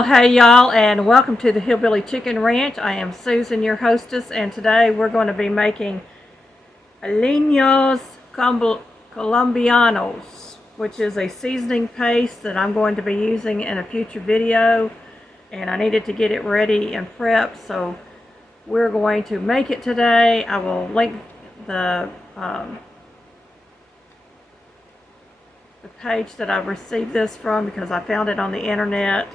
Well, hey y'all, and welcome to the Hillbilly Chicken Ranch. I am Susan, your hostess, and today we're going to be making Aliños Colombianos, which is a seasoning paste that I'm going to be using in a future video, and I needed to get it ready and prepped, so we're going to make it today. I will link the page that I received this from because I found it on the internet.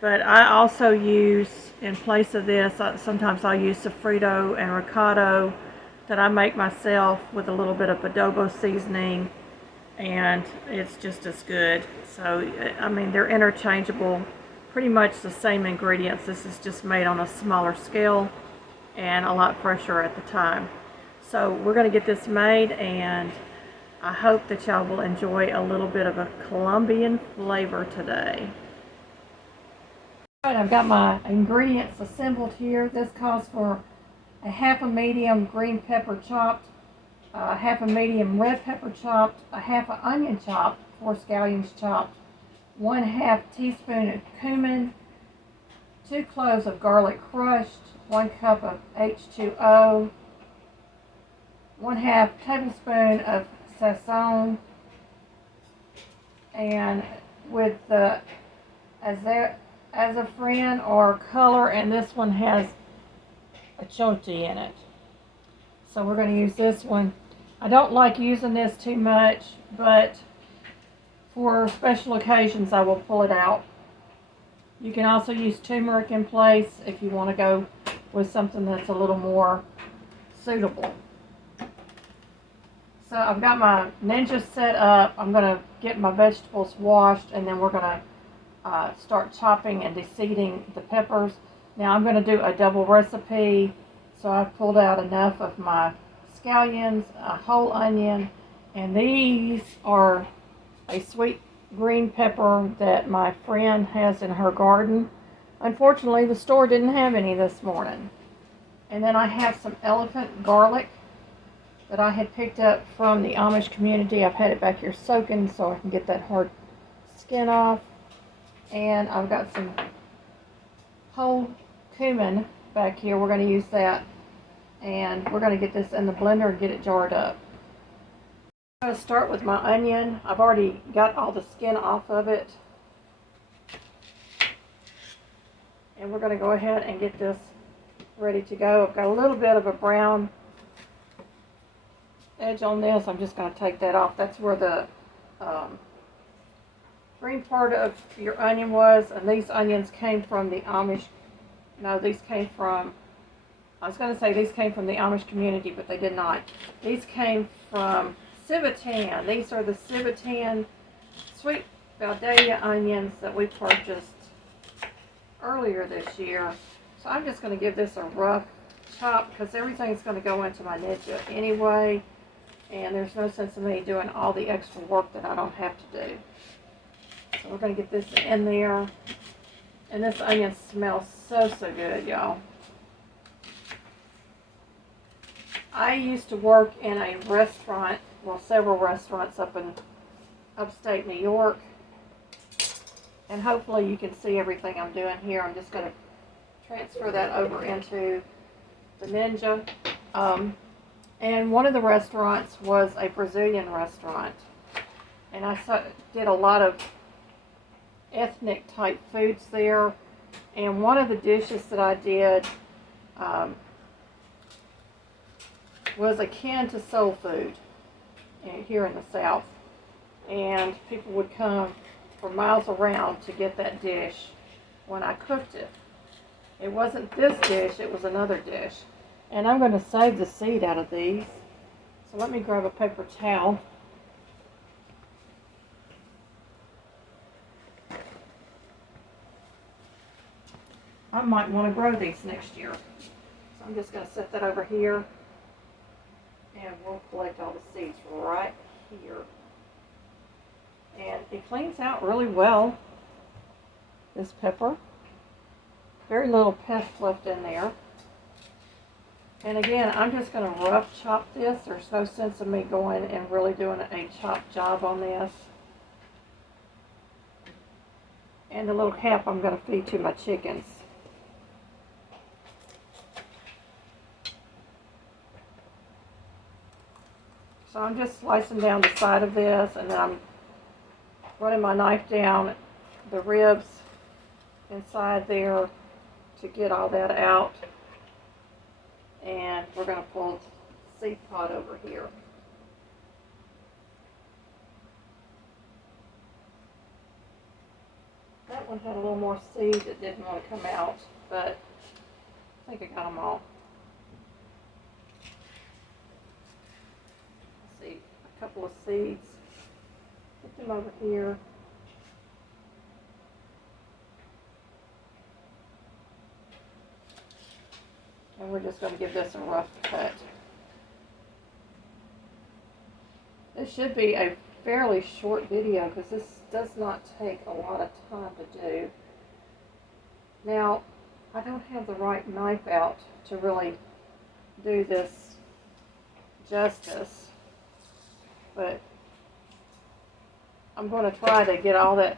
But I also use, in place of this, sometimes I'll use sofrito and ricotta that I make myself with a little bit of adobo seasoning, and it's just as good. So, I mean, they're interchangeable, pretty much the same ingredients. This is just made on a smaller scale and a lot fresher at the time. So we're going to get this made, and I hope that y'all will enjoy a little bit of a Colombian flavor today. Alright, I've got my ingredients assembled here. This calls for a half a medium green pepper chopped, half a medium red pepper chopped, a half an onion chopped, 4 scallions chopped, 1/2 teaspoon of cumin, 2 cloves of garlic crushed, 1 cup of H2O, 1/2 tablespoon of sazon, and with the azafran or color, and this one has a choti in it. So we're going to use this one. I don't like using this too much, but for special occasions I will pull it out. You can also use turmeric in place if you want to go with something that's a little more suitable. So I've got my Ninja set up. I'm going to get my vegetables washed, and then we're going to start chopping and de-seeding the peppers. Now I'm going to do a double recipe, so I've pulled out enough of my scallions, a whole onion, and these are a sweet green pepper that my friend has in her garden. Unfortunately, the store didn't have any this morning. And then I have some elephant garlic that I had picked up from the Amish community. I've had it back here soaking so I can get that hard skin off. And I've got some whole cumin back here. We're going to use that, and we're going to get this in the blender and get it jarred up. I'm going to start with my onion. I've already got all the skin off of it, and we're going to go ahead and get this ready to go. I've got a little bit of a brown edge on this. I'm just going to take that off. That's where the green part of your onion was, and these onions came from the Amish. No, these came from, I was going to say these came from the Amish community, but they did not. These came from Civitan. These are the Civitan sweet Valdelia onions that we purchased earlier this year. So I'm just going to give this a rough chop because everything's going to go into my Ninja anyway, and there's no sense in me doing all the extra work that I don't have to do. So we're going to get this in there. And this onion smells so good, y'all. I used to work in a restaurant, well, several restaurants up in upstate New York. And hopefully you can see everything I'm doing here. I'm just going to transfer that over into the Ninja. And one of the restaurants was a Brazilian restaurant. And I did a lot of ethnic type foods there, and one of the dishes that I did was akin to soul food here in the South, and people would come from miles around to get that dish when I cooked it. It wasn't this dish, it was another dish, and I'm going to save the seed out of these, so let me grab a paper towel. I might want to grow these next year. So I'm just going to set that over here, and we'll collect all the seeds right here. And it cleans out really well, this pepper. Very little pest left in there. And again, I'm just going to rough chop this. There's no sense in me going and really doing a chop job on this. And the little cap I'm going to feed to my chickens. So I'm just slicing down the side of this, and then I'm running my knife down the ribs inside there to get all that out. And we're going to pull the seed pod over here. That one had a little more seed that didn't want to come out, but I think I got them all. Let's see, a couple of seeds. Put them over here. And we're just going to give this a rough cut. This should be a fairly short video because this does not take a lot of time to do. Now, I don't have the right knife out to really do this justice, but I'm going to try to get all that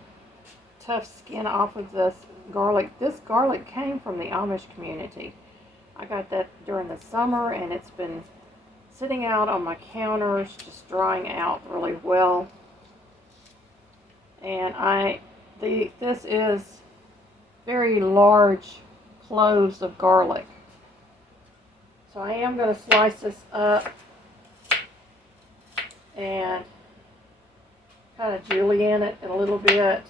tough skin off of this garlic. This garlic came from the Amish community. I got that during the summer, and it's been sitting out on my counters, just drying out really well. And this is very large cloves of garlic. So I am going to slice this up and kind of julienne it a little bit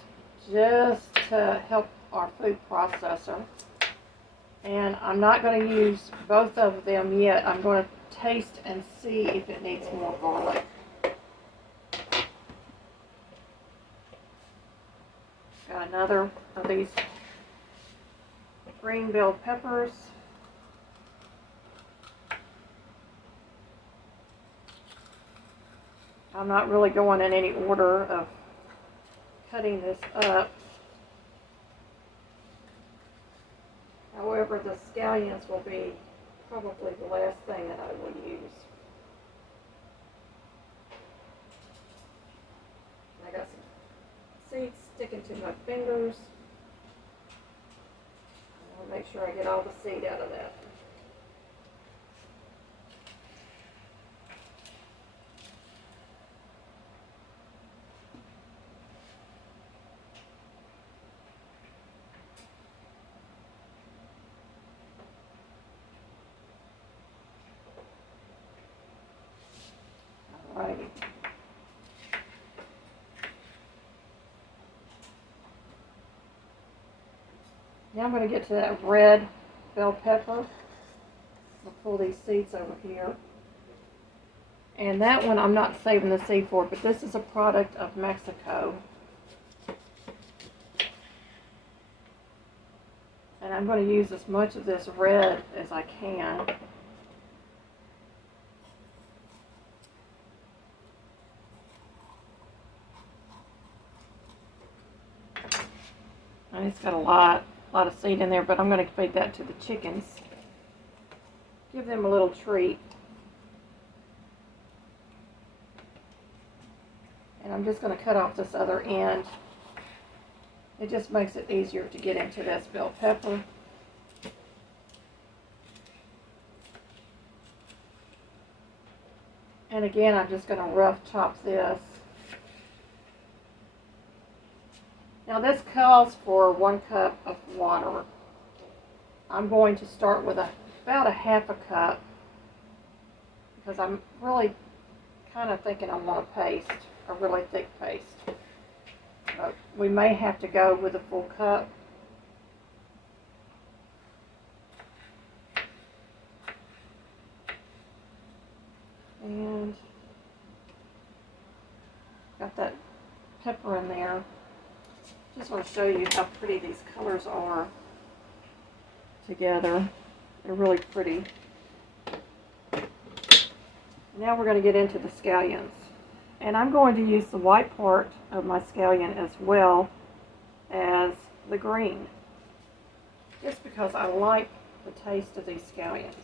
just to help our food processor. And I'm not going to use both of them yet. I'm going to taste and see if it needs more garlic. Got another of these green bell peppers. I'm not really going in any order of cutting this up. However, the scallions will be probably the last thing that I will use. I got some seeds sticking to my fingers. I want to make sure I get all the seed out of that. Alrighty. Now I'm going to get to that red bell pepper. I'll pull these seeds over here. And that one I'm not saving the seed for, but this is a product of Mexico. And I'm going to use as much of this red as I can. And it's got a lot of seed in there, but I'm going to feed that to the chickens. Give them a little treat. And I'm just going to cut off this other end. It just makes it easier to get into this bell pepper. And again, I'm just going to rough chop this. Now this calls for 1 cup of water. I'm going to start with about a half a cup because I'm really kind of thinking I want a paste, a really thick paste. But we may have to go with a full cup. And got that pepper in there. Just want to show you how pretty these colors are together. They're really pretty. Now we're going to get into the scallions. And I'm going to use the white part of my scallion as well as the green. Just because I like the taste of these scallions.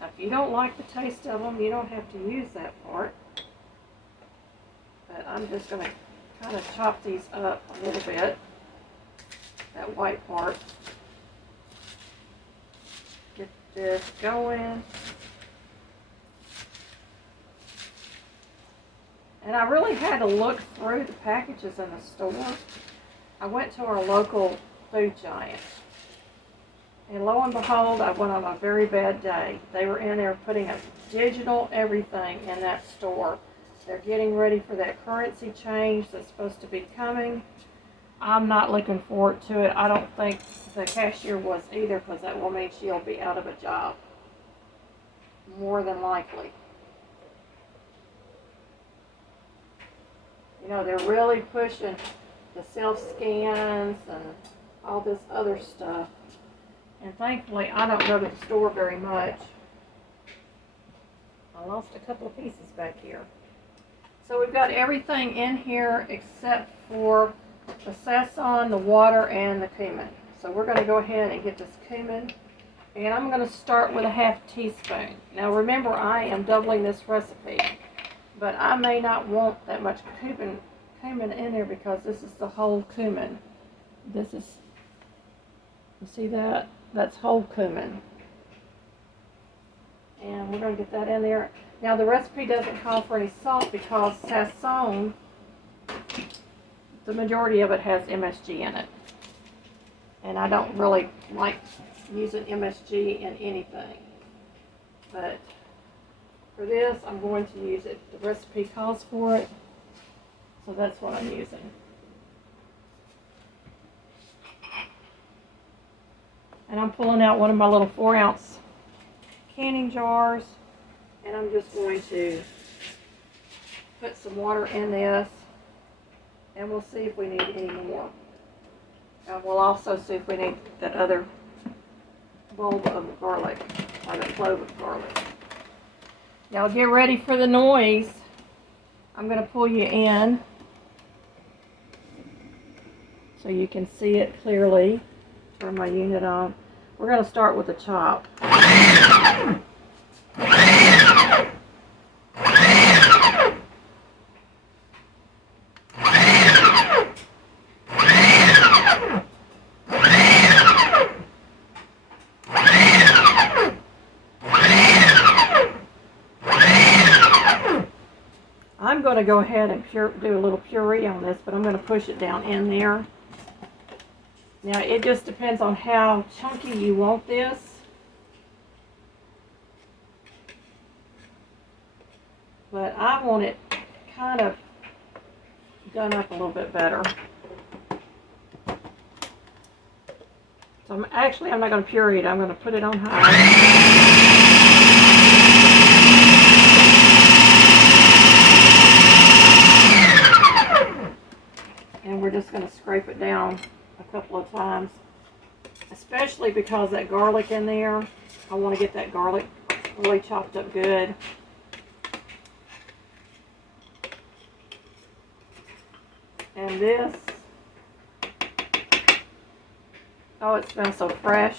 Now if you don't like the taste of them, you don't have to use that part. But I'm just going to kind of chop these up a little bit, that white part. Get this going. And I really had to look through the packages in the store. I went to our local food giant. And lo and behold, I went on a very bad day. They were in there putting a digital everything in that store. They're getting ready for that currency change that's supposed to be coming. I'm not looking forward to it. I don't think the cashier was either, because that will mean she'll be out of a job. More than likely. You know, they're really pushing the self-scans and all this other stuff. And thankfully, I don't go to the store very much. I lost a couple of pieces back here. So we've got everything in here except for the sasson, the water, and the cumin. So we're going to go ahead and get this cumin. And I'm going to start with a ½ teaspoon. Now remember, I am doubling this recipe. But I may not want that much cumin in there because this is the whole cumin. This is, you see that? That's whole cumin. And we're going to get that in there. Now the recipe doesn't call for any salt because sasson, the majority of it has MSG in it. And I don't really like using MSG in anything. But for this, I'm going to use it. The recipe calls for it. So that's what I'm using. And I'm pulling out one of my little 4-ounce canning jars. And I'm just going to put some water in this. And we'll see if we need any more. And we'll also see if we need that other bulb of garlic, or the clove of garlic. Now get ready for the noise. I'm going to pull you in so you can see it clearly. Turn my unit on. We're going to start with the chop. I'm going to go ahead and do a little puree on this, but I'm going to push it down in there. Now it just depends on how chunky you want this. But I want it kind of done up a little bit better. So I'm not going to puree it. I'm going to put it on high. And we're just going to scrape it down a couple of times, especially because that garlic in there, I want to get that garlic really chopped up good. And this, oh, it smells so fresh.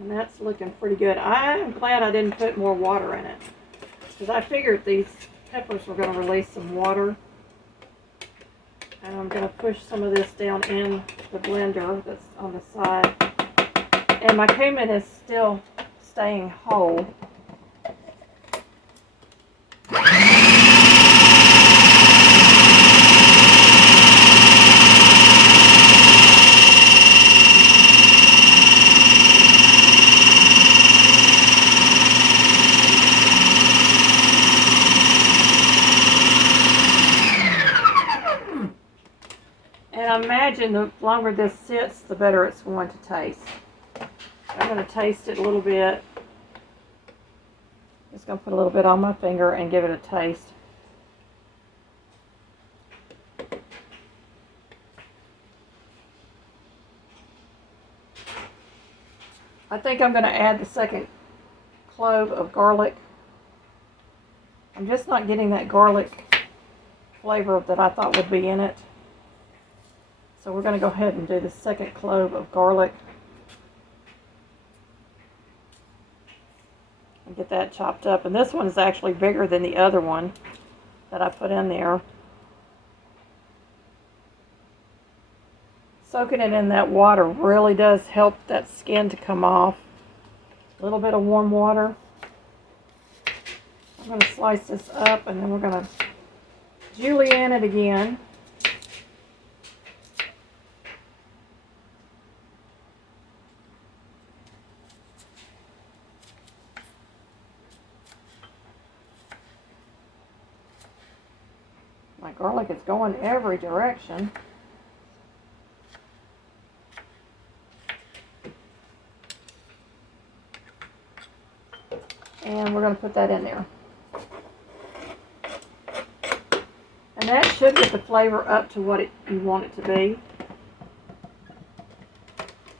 And that's looking pretty good. I'm glad I didn't put more water in it, because I figured these peppers were going to release some water. And I'm going to push some of this down in the blender that's on the side. And my cumin is still staying whole. And I imagine the longer this sits, the better it's going to taste. I'm going to taste it a little bit. Just going to put a little bit on my finger and give it a taste. I think I'm going to add the second clove of garlic. I'm just not getting that garlic flavor that I thought would be in it. So we're going to go ahead and do the second clove of garlic. And get that chopped up. And this one is actually bigger than the other one that I put in there. Soaking it in that water really does help that skin to come off. A little bit of warm water. I'm going to slice this up and then we're going to julienne it again. My garlic is going every direction. And we're going to put that in there. And that should get the flavor up to what you want it to be.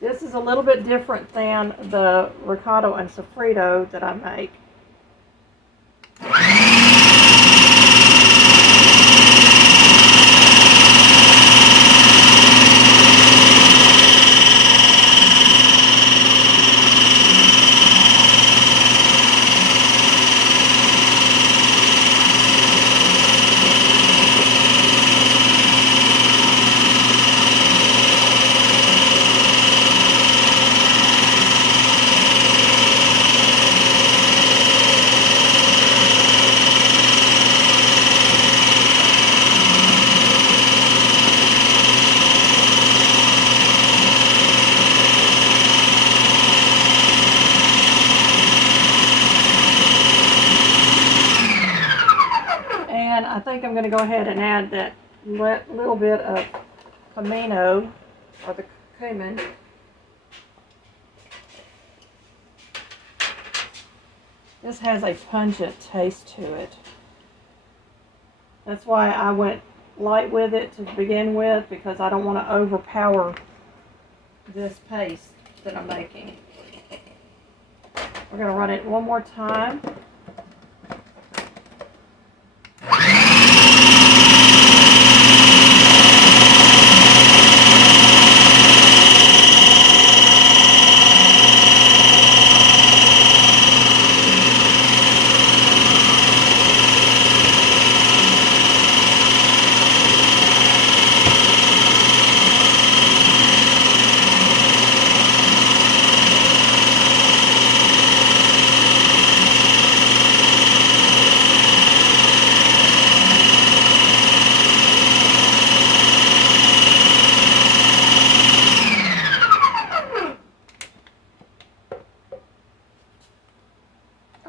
This is a little bit different than the ricotta and sofrito that I make. And I think I'm going to go ahead and add that little bit of comino, or the cumin. This has a pungent taste to it. That's why I went light with it to begin with, because I don't want to overpower this paste that I'm making. We're going to run it one more time.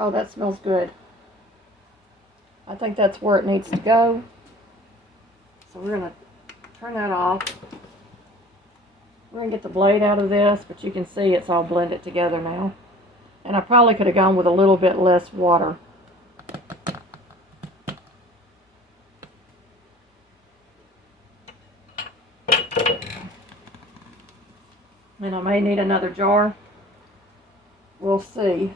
Oh, that smells good. I think that's where it needs to go. So we're going to turn that off. We're going to get the blade out of this, but you can see it's all blended together now. And I probably could have gone with a little bit less water. And I may need another jar. We'll see.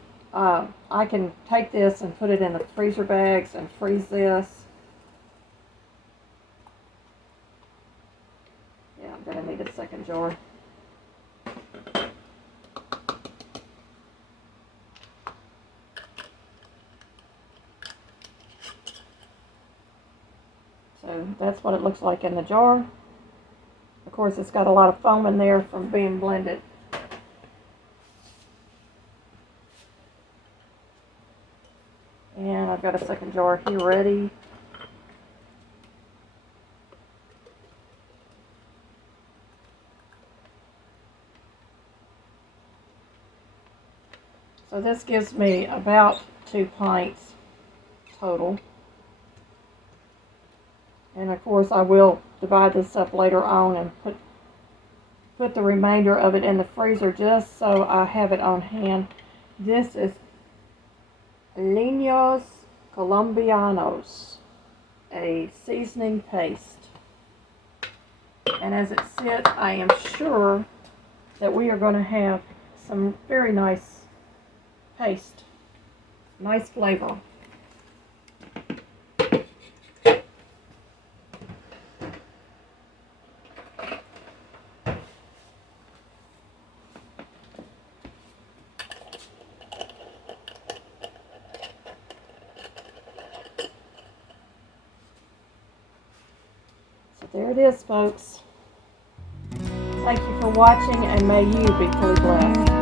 I can take this and put it in the freezer bags and freeze this. Yeah, I'm going to need a second jar. So that's what it looks like in the jar. Of course, it's got a lot of foam in there from being blended. And I've got a second jar here ready. So this gives me about 2 pints total. And of course I will divide this up later on and put the remainder of it in the freezer just so I have it on hand. This is Aliños Colombianos, a seasoning paste. And as it sits, I am sure that we are going to have some very nice paste. Nice flavor. So there it is, folks. Thank you for watching, and may you be fully blessed.